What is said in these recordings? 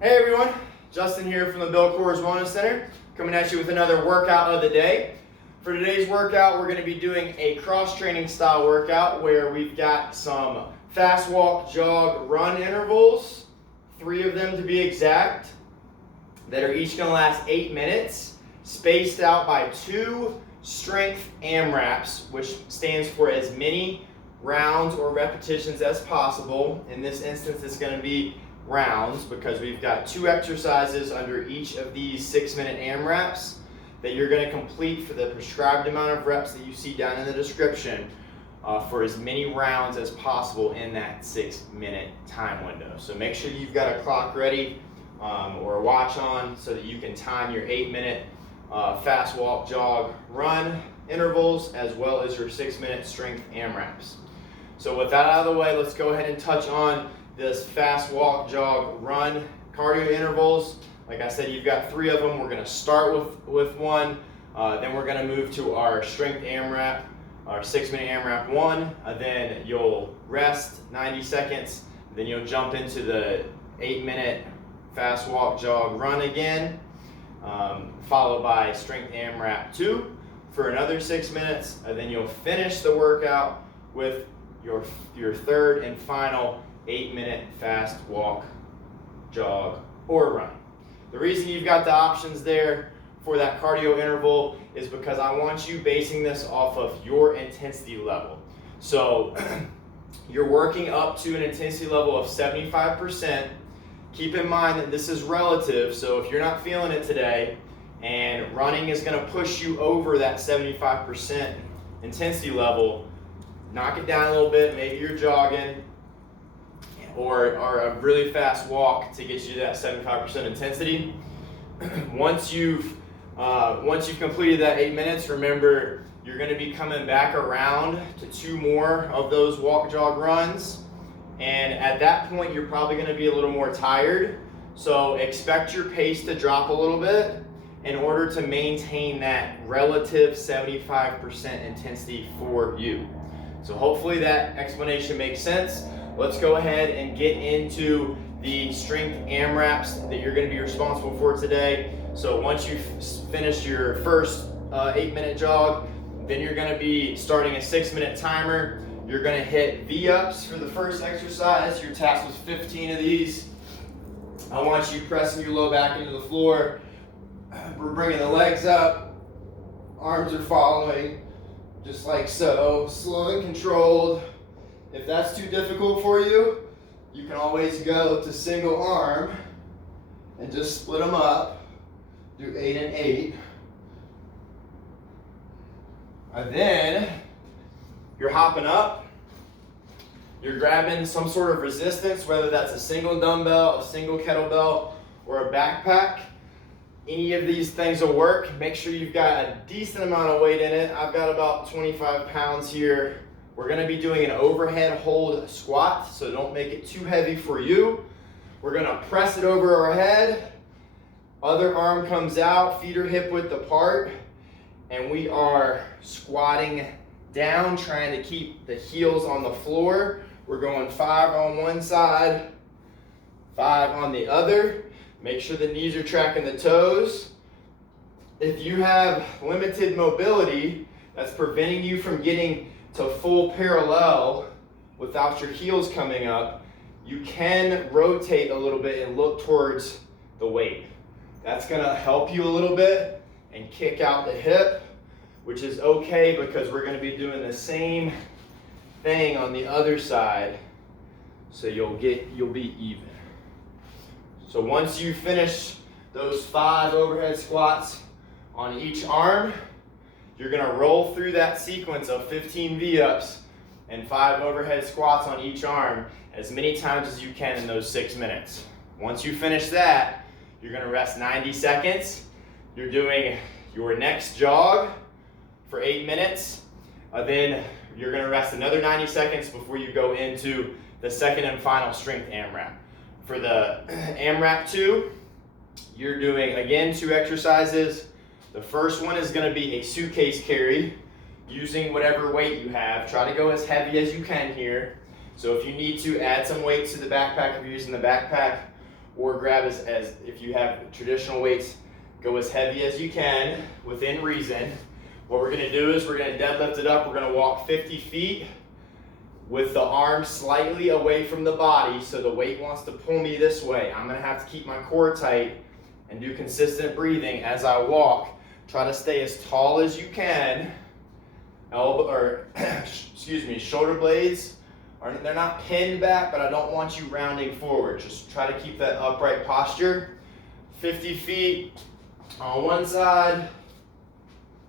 Hey everyone, Justin here from the Bill Coors Wellness Center, coming at you with another workout of the day. For today's workout, we're going to be doing a cross-training style workout where we've got some fast walk, jog, run intervals, 3 of them to be exact, that are each going to last 8 minutes, spaced out by 2 strength AMRAPs, which stands for as many rounds or repetitions as possible. In this instance, it's going to be rounds because we've got 2 exercises under each of these 6-minute AMRAPs that you're going to complete for the prescribed amount of reps that you see down in the description for as many rounds as possible in that 6-minute time window. So make sure you've got a clock ready or a watch on so that you can time your 8-minute fast walk, jog, run intervals as well as your 6-minute strength AMRAPs. So with that out of the way, let's go ahead and touch on this fast walk, jog, run cardio intervals. Like I said, you've got 3 of them. We're going to start with one, then we're going to move to our strength AMRAP, our 6-minute AMRAP 1, then you'll rest 90 seconds, then you'll jump into the 8-minute fast walk, jog, run again, followed by strength AMRAP 2 for another 6 minutes, and then you'll finish the workout with your third and final 8-minute fast walk, jog, or run. The reason you've got the options there for that cardio interval is because I want you basing this off of your intensity level. So you're working up to an intensity level of 75%. Keep in mind that this is relative, so if you're not feeling it today and running is going to push you over that 75% intensity level, knock it down a little bit. Maybe you're jogging or a really fast walk to get you to that 75% intensity. Once you've completed that 8 minutes, remember you're going to be coming back around to 2 more of those walk, jog, runs. And at that point, you're probably going to be a little more tired. So expect your pace to drop a little bit in order to maintain that relative 75% intensity for you. So hopefully that explanation makes sense. Let's go ahead and get into the strength AMRAPs that you're going to be responsible for today. So once you've finished your first 8-minute jog, then you're going to be starting a 6-minute timer. You're going to hit V-ups for the first exercise. Your task was 15 of these. I want you pressing your low back into the floor. We're bringing the legs up. Arms are following, just like so, slow and controlled. If that's too difficult for you, you can always go to single arm and just split them up. Do 8 and 8. And then you're hopping up. You're grabbing some sort of resistance, whether that's a single dumbbell, a single kettlebell, or a backpack. Any of these things will work. Make sure you've got a decent amount of weight in it. I've got about 25 pounds here. We're going to be doing an overhead hold squat, so don't make it too heavy for you. We're going to press it over our head. Other arm comes out, feet are hip width apart, and we are squatting down, trying to keep the heels on the floor. We're going 5 on one side, 5 on the other. Make sure the knees are tracking the toes. If you have limited mobility that's preventing you from getting to full parallel without your heels coming up, you can rotate a little bit and look towards the weight. That's going to help you a little bit and kick out the hip, which is okay because we're going to be doing the same thing on the other side, so you'll be even. So once you finish those 5 overhead squats on each arm, you're going to roll through that sequence of 15 V-ups and 5 overhead squats on each arm as many times as you can in those 6 minutes. Once you finish that, you're going to rest 90 seconds. You're doing your next jog for 8 minutes. Then you're going to rest another 90 seconds before you go into the second and final strength AMRAP. For the AMRAP 2, you're doing, again, 2 exercises. The first one is going to be a suitcase carry using whatever weight you have. Try to go as heavy as you can here. So if you need to, add some weight to the backpack if you're using the backpack, or grab as if you have traditional weights, go as heavy as you can within reason. What we're gonna do is we're gonna deadlift it up. We're gonna walk 50 feet with the arms slightly away from the body, so the weight wants to pull me this way. I'm gonna have to keep my core tight and do consistent breathing as I walk. Try to stay as tall as you can. Shoulder blades they're not pinned back, but I don't want you rounding forward. Just try to keep that upright posture. 50 feet on one side,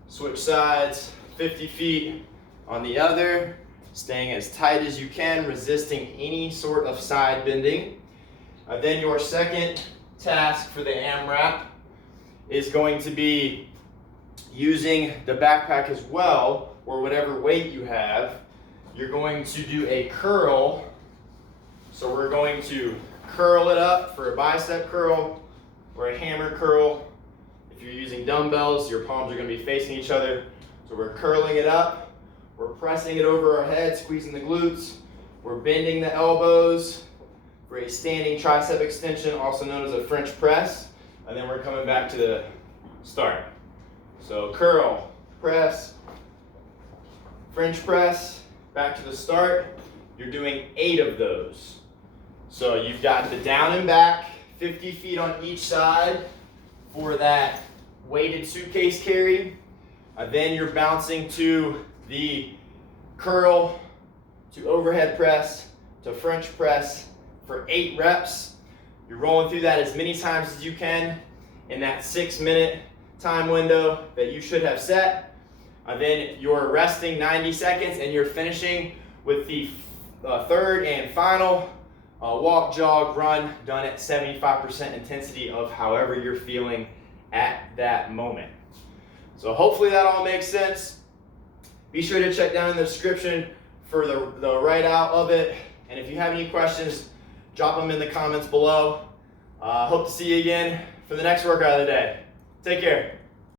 switch sides, 50 feet on the other, staying as tight as you can, resisting any sort of side bending. Then your second task for the AMRAP is going to be using the backpack as well, or whatever weight you have. You're going to do a curl. So we're going to curl it up for a bicep curl or a hammer curl. If you're using dumbbells, your palms are going to be facing each other. So we're curling it up. We're pressing it over our head, squeezing the glutes. We're bending the elbows for a standing tricep extension, also known as a French press. And then we're coming back to the start. So curl, press, French press, back to the start. You're doing 8 of those. So you've got the down and back, 50 feet on each side for that weighted suitcase carry. Then you're bouncing to the curl, to overhead press, to French press for 8 reps. You're rolling through that as many times as you can in that 6-minute time window that you should have set. Then you're resting 90 seconds and you're finishing with the third and final walk, jog, run, done at 75% intensity of however you're feeling at that moment. So hopefully that all makes sense. Be sure to check down in the description for the write-out of it. And if you have any questions, drop them in the comments below. Hope to see you again for the next workout of the day. Take care.